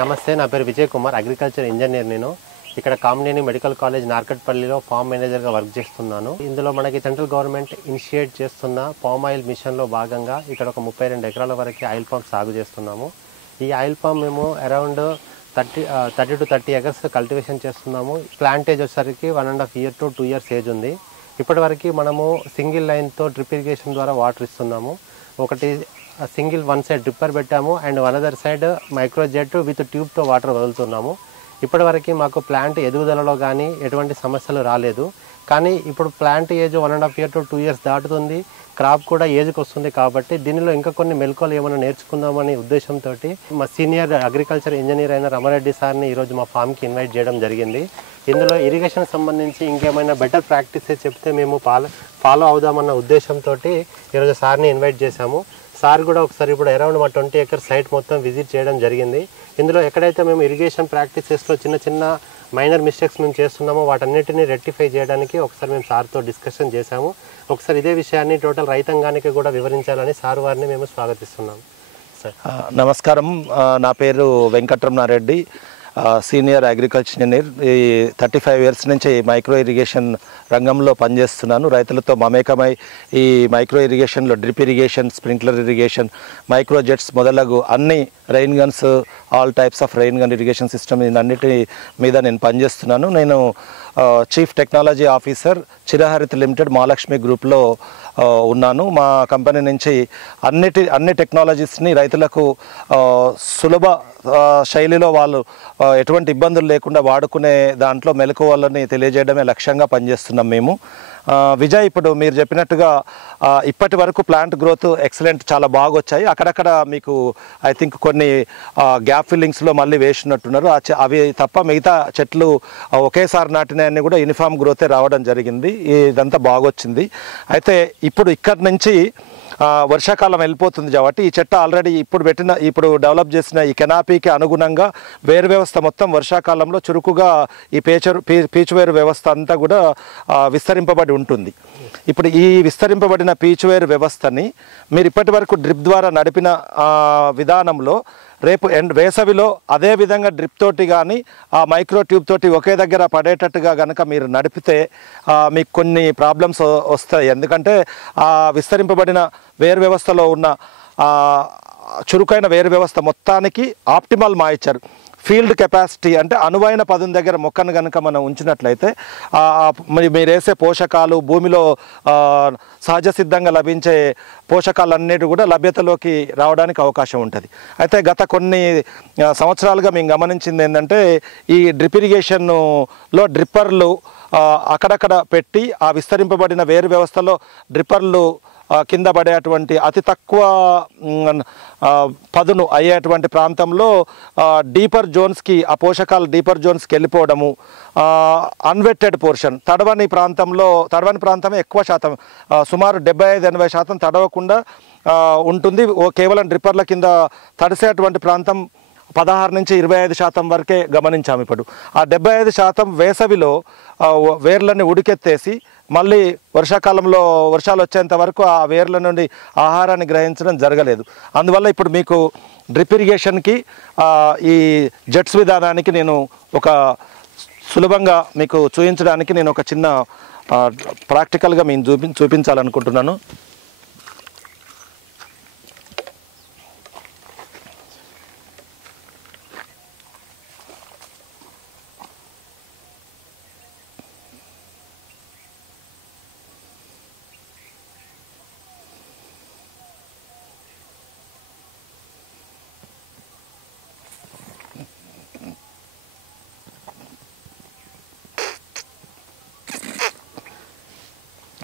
నమస్తే, నా పేరు విజయ్ కుమార్, అగ్రికల్చర్ ఇంజనీర్. నేను ఇక్కడ కామినేని మెడికల్ కాలేజ్ నార్కట్పల్లిలో ఫామ్ మేనేజర్గా వర్క్ చేస్తున్నాను. ఇందులో మనకి సెంట్రల్ గవర్నమెంట్ ఇనిషియేట్ చేస్తున్న పామ్ ఆయిల్ మిషన్లో భాగంగా ఇక్కడ ఒక 32 ఎకరాల వరకు ఆయిల్ పామ్ సాగు చేస్తున్నాము. ఈ ఆయిల్ పామ్ మేము అరౌండ్ 30 to 30 acres కల్టివేషన్ చేస్తున్నాము. ప్లాంటేజ్ వచ్చేసరికి 1.5 year to 2 years ఏజ్ ఉంది. ఇప్పటి వరకు మనము సింగిల్ లైన్తో డ్రిప్ ఇరిగేషన్ ద్వారా వాటర్ ఇస్తున్నాము. ఒకటి సింగిల్ వన్ సైడ్ డ్రిప్పర్ పెట్టాము and another side microjet with ట్యూబ్తో వాటర్ వదులుతున్నాము. ఇప్పటివరకు మాకు ప్లాంట్ ఎదుగుదలలో కానీ ఎటువంటి సమస్యలు రాలేదు. కానీ ఇప్పుడు plant age 1.5 year to 2 years దాటుతుంది, క్రాప్ కూడా ఏజ్కి వస్తుంది. కాబట్టి దీనిలో ఇంకా కొన్ని మెలకువలు ఏమైనా నేర్చుకుందామనే ఉద్దేశంతో మా సీనియర్ అగ్రికల్చర్ ఇంజనీర్ అయిన రమారెడ్డి సార్ని ఈరోజు మా ఫామ్కి ఇన్వైట్ చేయడం జరిగింది. ఇందులో ఇరిగేషన్ సంబంధించి ఇంకేమైనా బెటర్ ప్రాక్టీసెస్ చెప్తే మేము ఫాలో అవుదామన్న ఉద్దేశంతో ఈరోజు సార్ని ఇన్వైట్ చేశాము. సార్ కూడా ఒకసారి ఇప్పుడు అరౌండ్ మా 20 acres సైట్ మొత్తం విజిట్ చేయడం జరిగింది. ఇందులో ఎక్కడైతే మేము ఇరిగేషన్ ప్రాక్టీసెస్లో చిన్న చిన్న మైనర్ మిస్టేక్స్ మేము చేస్తున్నామో వాటన్నిటిని రెక్టిఫై చేయడానికి ఒకసారి మేము సార్తో డిస్కషన్ చేశాము. ఒకసారి ఇదే విషయాన్ని టోటల్ రైతాంగానికి కూడా వివరించాలని సార్ వారిని మేము స్వాగతిస్తున్నాం. సార్ నమస్కారం, నా పేరు వెంకటరమణారెడ్డి, సీనియర్ అగ్రికల్చర్ ఇంజనీర్. ఈ 35 years నుంచి మైక్రో ఇరిగేషన్ రంగంలో పనిచేస్తున్నాను. రైతులతో మమేకమై ఈ మైక్రో ఇరిగేషన్లో drip irrigation, sprinkler irrigation, micro jets మొదలగు అన్ని rain guns, all types of rain gun irrigation system అన్నిటి మీద నేను పనిచేస్తున్నాను. నేను chief technology officer Chiraharit limited Mahalakshmi గ్రూప్లో ఉన్నాను. మా కంపెనీ నుంచి అన్ని టెక్నాలజీస్ని రైతులకు సులభ శైలిలో వాళ్ళు ఎటువంటి ఇబ్బందులు లేకుండా వాడుకునే దాంట్లో మెలకువలని తెలియజేయడమే లక్ష్యంగా పనిచేస్తున్నాం మేము. విజయ్, ఇప్పుడు మీరు చెప్పినట్టుగా ఇప్పటి వరకు ప్లాంట్ గ్రోత్ ఎక్సలెంట్, చాలా బాగా వచ్చాయి. అక్కడక్కడ మీకు ఐ థింక్ కొన్ని గ్యాప్ ఫిల్లింగ్స్లో మళ్ళీ వేసినట్టున్నారు. అవి తప్ప మిగతా చెట్లు ఒకేసారి నాటినవన్నీ కూడా యూనిఫామ్ గ్రోతే రావడం జరిగింది. ఇదంతా బాగొచ్చింది. అయితే ఇప్పుడు ఇక్కడి నుంచి వర్షాకాలం వెళ్ళిపోతుంది కాబట్టి ఈ చెట్టు ఆల్రెడీ ఇప్పుడు డెవలప్ చేసిన ఈ కెనాపీకి అనుగుణంగా వేరు వ్యవస్థ మొత్తం వర్షాకాలంలో చురుకుగా ఈ పీచువేరు వ్యవస్థ అంతా కూడా విస్తరింపబడి ఉంటుంది. ఇప్పుడు ఈ విస్తరింపబడిన పీచువేరు వ్యవస్థని మీరు ఇప్పటి వరకు డ్రిప్ ద్వారా నడిపిన విధానంలో రేపు వేసవిలో అదే విధంగా డ్రిప్ తోటి కానీ ఆ మైక్రో ట్యూబ్ తోటి ఒకే దగ్గర పడేటట్టుగా కనుక మీరు నడిపితే మీకు కొన్ని ప్రాబ్లమ్స్ వస్తాయి. ఎందుకంటే ఆ విస్తరింపబడిన వేరు వ్యవస్థలో ఉన్న చురుకైన వేరు వ్యవస్థ మొత్తానికి ఆప్టిమల్ మాయిశ్చర్, ఫీల్డ్ కెపాసిటీ అంటే అనువైన పదును దగ్గర మొక్కను కనుక మనం ఉంచినట్లయితే మీరు వేసే పోషకాలు, భూమిలో సహజ సిద్ధంగా లభించే పోషకాలన్నిటి కూడా లభ్యతలోకి రావడానికి అవకాశం ఉంటుంది. అయితే గత కొన్ని సంవత్సరాలుగా మేము గమనించింది ఏంటంటే ఈ డ్రిప్ ఇరిగేషన్లో డ్రిప్పర్లు అక్కడక్కడ పెట్టి ఆ విస్తరింపబడిన వేరు వ్యవస్థలో డ్రిప్పర్లు కింద పడేటువంటి అతి తక్కువ పదును అయ్యేటువంటి ప్రాంతంలో డీపర్ జోన్స్కి ఆ పోషకాలు డీపర్ జోన్స్కి వెళ్ళిపోవడము, అన్వెట్టెడ్ పోర్షన్ తడవని ప్రాంతమే ఎక్కువ శాతం, సుమారు 75-80% తడవకుండా ఉంటుంది. కేవలం డ్రిప్పర్ల కింద తడిసేటువంటి ప్రాంతం 16 నుంచి 25% వరకే గమనించాము. ఇప్పుడు ఆ 75% వేసవిలో వేర్లని ఉడికెత్తేసి మళ్ళీ వర్షాకాలంలో వర్షాలు వచ్చేంత వరకు ఆ వేర్ల నుండి ఆహారాన్ని గ్రహించడం జరగలేదు. అందువల్ల ఇప్పుడు మీకు డ్రిప్ ఇరిగేషన్కి ఈ జెట్స్ విధానానికి నేను ఒక సులభంగా మీకు చూపించడానికి నేను ఒక చిన్న ప్రాక్టికల్గా మేము చూపించాలనుకుంటున్నాను.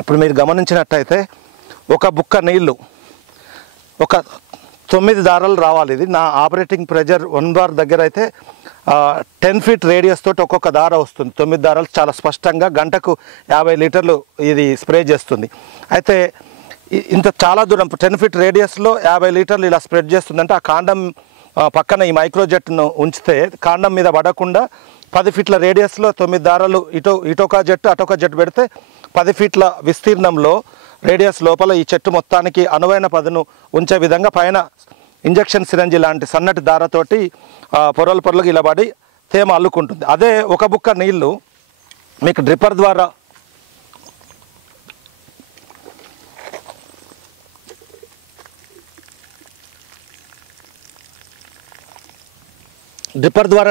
ఇప్పుడు మీరు గమనించినట్టయితే ఒక బుక్క నీళ్ళు ఒక 9 దారాలు రావాలి. ఇది నా ఆపరేటింగ్ ప్రెజర్ 1 bar దగ్గర అయితే 10 feet రేడియస్ తోటి ఒక్కొక్క దార వస్తుంది. 9 దారాలు చాలా స్పష్టంగా గంటకు 50 లీటర్లు ఇది స్ప్రే చేస్తుంది. అయితే ఇంత చాలా దూరం 10 feet రేడియస్లో 50 లీటర్లు ఇలా స్ప్రెడ్ చేస్తుందంటే ఆ కాండం పక్కన ఈ మైక్రోజెట్ను ఉంచితే కాండం మీద పడకుండా 10 feet రేడియస్లో 9 దారాలు ఇటొక జెట్ అటొక జెట్ పెడితే 10 feet విస్తీర్ణంలో రేడియస్ లోపల ఈ చెట్టు మొత్తానికి అనువైన పదును ఉంచే విధంగా పైన ఇంజెక్షన్ సిరంజి లాంటి సన్నటి దారతోటి పొరలు పొరలుగా ఇలా పడి తేమ అల్లుకుంటుంది. అదే ఒక బుక్క నీళ్లు మీకు డ్రిప్పర్ ద్వారా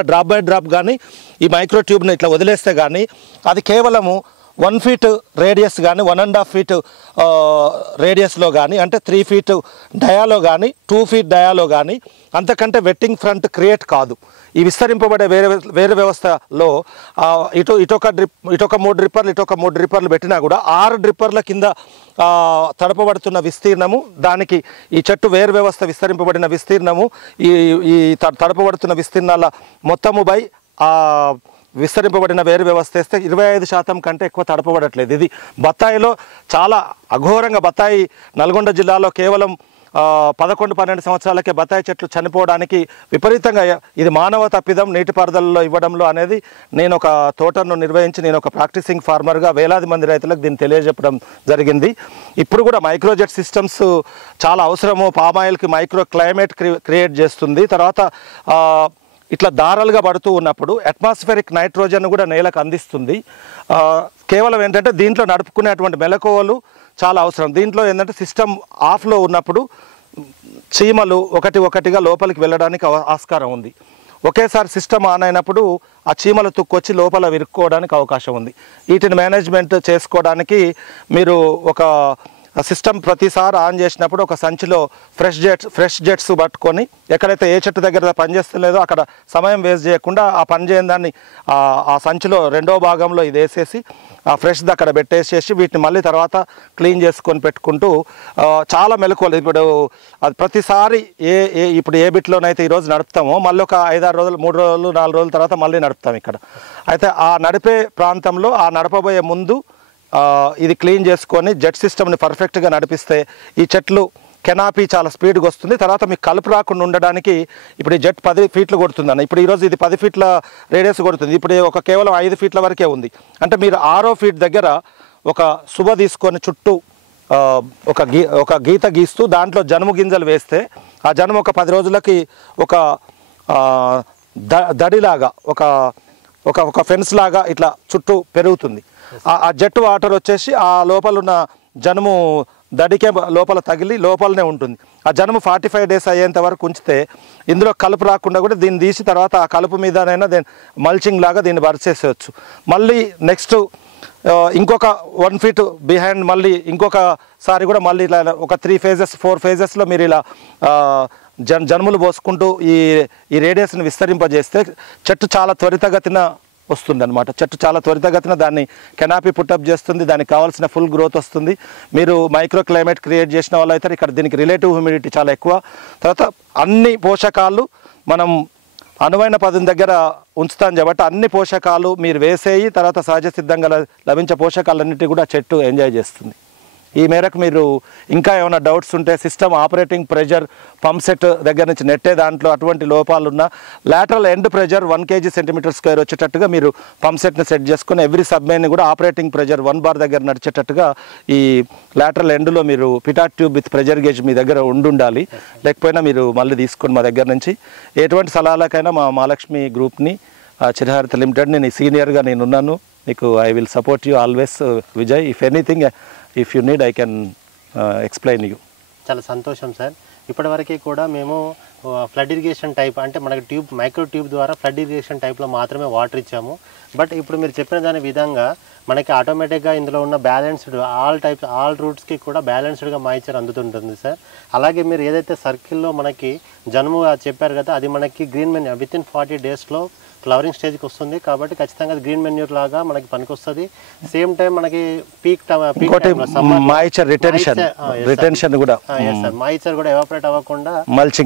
డ్రాప్ బై డ్రాప్ కానీ ఈ మైక్రో ట్యూబ్ని ఇట్లా వదిలేస్తే కానీ అది కేవలము 1 ఫీట్ రేడియస్ కానీ 1.5 ఫీట్ రేడియస్లో కానీ అంటే 3 ఫీట్ డయాలో కానీ 2 ఫీట్ డయాలో కానీ అంతకంటే వెట్టింగ్ ఫ్రంట్ క్రియేట్ కాదు. ఈ విస్తరింపబడే వేరే వ్యవస్థలో ఇటొక 3 డ్రిప్పర్లు పెట్టినా కూడా 6 డ్రిప్పర్ల కింద తడపబడుతున్న విస్తీర్ణము, దానికి ఈ చెట్టు వేరు వ్యవస్థ విస్తరింపబడిన విస్తీర్ణము, ఈ తడపబడుతున్న విస్తీర్ణాల మొత్తము బై విస్తరింపబడిన వేరు వ్యవస్థ వేస్తే 25% కంటే ఎక్కువ తడపబడట్లేదు. ఇది బత్తాయిలో చాలా అఘోరంగా, బత్తాయి నల్గొండ జిల్లాలో కేవలం 11-12 సంవత్సరాలకే బత్తాయి చెట్లు చనిపోవడానికి విపరీతంగా ఇది మానవ తప్పిదం నీటిపారుదలలో ఇవ్వడంలో అనేది నేను ఒక తోటను నిర్వహించి నేను ఒక ప్రాక్టీసింగ్ ఫార్మర్గా వేలాది మంది రైతులకు దీన్ని తెలియజెప్పడం జరిగింది. ఇప్పుడు కూడా మైక్రోజెట్ సిస్టమ్స్ చాలా అవసరము. పామాయిల్కి మైక్రో క్లైమేట్ క్రియేట్ చేస్తుంది. తర్వాత ఇట్లా దారాలుగా పడుతూ ఉన్నప్పుడు అట్మాస్ఫియరిక్ నైట్రోజన్ కూడా నేలకు అందిస్తుంది. కేవలం ఏంటంటే దీంట్లో నడుపుకునేటువంటి మెలకువలు చాలా అవసరం. దీంట్లో ఏంటంటే సిస్టమ్ ఆఫ్లో ఉన్నప్పుడు చీమలు ఒకటిగా లోపలికి వెళ్ళడానికి ఆస్కారం ఉంది. ఒకేసారి సిస్టమ్ ఆన్ అయినప్పుడు ఆ చీమల తుక్కొచ్చి లోపల విరుక్కోవడానికి అవకాశం ఉంది. వీటిని మేనేజ్మెంట్ చేసుకోవడానికి మీరు ఒక సిస్టమ్ ప్రతిసారి ఆన్ చేసినప్పుడు ఒక సంచిలో ఫ్రెష్ జెట్స్ పట్టుకొని ఎక్కడైతే ఏ చెట్టు దగ్గర పనిచేస్తలేదో అక్కడ సమయం వేస్ట్ చేయకుండా ఆ పని చేయని దాన్ని ఆ సంచిలో రెండో భాగంలో ఇది వేసేసి ఆ ఫ్రెష్ది అక్కడ పెట్టేసేసి వీటిని మళ్ళీ తర్వాత క్లీన్ చేసుకొని పెట్టుకుంటూ చాలా మెలకువలు. ఇప్పుడు అది ప్రతిసారి ఇప్పుడు ఏ బిట్లోనైతే ఈరోజు నడుపుతామో మళ్ళీ ఒక 5-6 రోజులు 3 రోజులు 4 రోజుల తర్వాత మళ్ళీ నడుపుతాం ఇక్కడ. అయితే ఆ నడిపే ప్రాంతంలో ఆ నడపబోయే ముందు ఇది క్లీన్ చేసుకొని జెట్ సిస్టమ్ని పర్ఫెక్ట్గా నడిపిస్తే ఈ చెట్లు కెనాపీ చాలా స్పీడ్గా వస్తుంది. తర్వాత మీకు కలుపు రాకుండా ఉండడానికి ఇప్పుడు ఈ జెట్ 10 ఫీట్లు కొడుతుందన్న. ఇప్పుడు ఈరోజు ఇది 10 ఫీట్ల రేడియస్ కొడుతుంది. ఇప్పుడు కేవలం 5 ఫీట్ల వరకే ఉంది. అంటే మీరు 6వ ఫీట్ దగ్గర ఒక సుబ తీసుకొని చుట్టూ ఒక గీత గీస్తూ దాంట్లో జనుము గింజలు వేస్తే ఆ జనుము ఒక 10 రోజులకి ఒక దడిలాగా ఒక ఫెన్స్ లాగా ఇట్లా చుట్టూ పెరుగుతుంది. ఆ జెట్ వాటర్ వచ్చేసి ఆ లోపల ఉన్న జనుము దడికే లోపల తగిలి లోపలనే ఉంటుంది. ఆ జనుము 45 డేస్ అయ్యేంత వరకు ఉంచితే ఇందులో కలుపు రాకుండా కూడా దీన్ని తీసి తర్వాత ఆ కలుపు మీదనైనా మల్చింగ్ లాగా దీన్ని పరిచేసేయచ్చు. మళ్ళీ నెక్స్ట్ ఇంకొక 1 ఫీట్ బిహైండ్ మళ్ళీ ఇంకొకసారి కూడా మళ్ళీ ఇలా ఒక 4 ఫేజెస్లో మీరు ఇలా జనుములు పోసుకుంటూ ఈ రేడియస్ని విస్తరింపజేస్తే చెట్టు చాలా త్వరితగతిన వస్తుంది అనమాట. చెట్టు చాలా త్వరితగతిన దాన్ని కెనాపీ పుట్టప్ చేస్తుంది. దానికి కావాల్సిన ఫుల్ గ్రోత్ వస్తుంది. మీరు మైక్రో క్లైమేట్ క్రియేట్ చేసిన వాళ్ళు అయితే ఇక్కడ దీనికి రిలేటివ్ హ్యూమిడిటీ చాలా ఎక్కువ. తర్వాత అన్ని పోషకాలు మనం అనువైన పదం దగ్గర ఉంచుతాం కాబట్టి అన్ని పోషకాలు మీరు వేసేయి తర్వాత సహజ సిద్ధంగా లభించే పోషకాలన్నిటి కూడా చెట్టు ఎంజాయ్ చేస్తుంది. ఈ మేరకు మీరు ఇంకా ఏమైనా డౌట్స్ ఉంటే system operating pressure pump set దగ్గర నుంచి నెట్టే దాంట్లో అటువంటి లోపాలున్న లాటరల్ ఎండ్ ప్రెషర్ 1 kg/cm² వచ్చేటట్టుగా మీరు పంప్ సెట్ని సెట్ చేసుకుని ఎవ్రీ సబ్మెయిన్ని కూడా ఆపరేటింగ్ ప్రెషర్ 1 బార్ దగ్గర నడిచేటట్టుగా ఈ లాటరల్ ఎండ్లో మీరు పిటాట్ ట్యూబ్ విత్ ప్రెషర్ గేజ్ మీ దగ్గర ఉండాలి. లేకపోయినా మీరు మళ్ళీ తీసుకుని మా దగ్గర నుంచి ఎటువంటి సలహాలకైనా మా మహాలక్ష్మి గ్రూప్ని చిరహారిత లిమిటెడ్ నేను సీనియర్గా నేను ఉన్నాను. మీకు I will support you always Vijay. If anything if you need I can explain you. చాలా సంతోషం సార్. ఇప్పటివరకు కూడా మేము ఫ్లడ్ ఇరిగేషన్ టైప్ అంటే మనకి మైక్రో ట్యూబ్ ద్వారా ఫ్లడ్ ఇరిగేషన్ టైప్లో మాత్రమే వాటర్ ఇచ్చాము. బట్ ఇప్పుడు మీరు చెప్పిన దాని విధంగా మనకి ఆటోమేటిక్గా ఇందులో ఉన్న బ్యాలెన్స్డ్ ఆల్ రూట్స్కి కూడా బ్యాలెన్స్డ్గా మాయిచర్ అందుతుంటుంది సార్. అలాగే మీరు ఏదైతే సర్కిల్లో మనకి జనుము చెప్పారు కదా అది మనకి గ్రీన్ మెన్యూర్ వితిన్ 40 డేస్లో ఫ్లవరింగ్ స్టేజ్కి వస్తుంది. కాబట్టి ఖచ్చితంగా గ్రీన్ మెన్యూర్ లాగా మనకి పనికొస్తుంది. సేమ్ టైం మనకి రిటెన్షన్ కూడా మాయిచర్ కూడా ఎవాపరేట్ అవ్వకుండా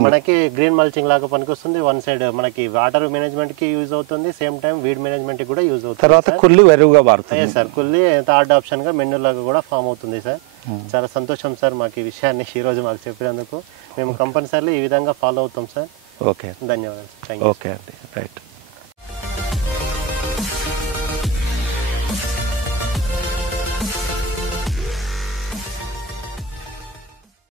మనకి గ్రీన్ మల్చింగ్ లాగా పనికొస్తుంది. వన్ సైడ్ మనకి వాటర్ మేనేజ్మెంట్ కి యూజ్ అవుతుంది, సేమ్ టైం వీడ్ మేనేజ్మెంట్ కి కూడా యూజ్ అవుతుంది. తర్వాత కుల్లి ఎరువుగా మారుతుంది సార్. కుల్లి థర్డ్ ఆప్షన్ గా మెన్యూర్ లాగా కూడా ఫామ్ అవుతుంది సార్. చాలా సంతోషం సార్ మాకు ఈ విషయాన్ని ఈ రోజు మాకు చెప్పినందుకు. మేము కంపల్సరీ ఈ విధంగా ఫాలో అవుతాం సార్. ఓకే, ధన్యవాదాలు. ఓకే అండి, రైట్.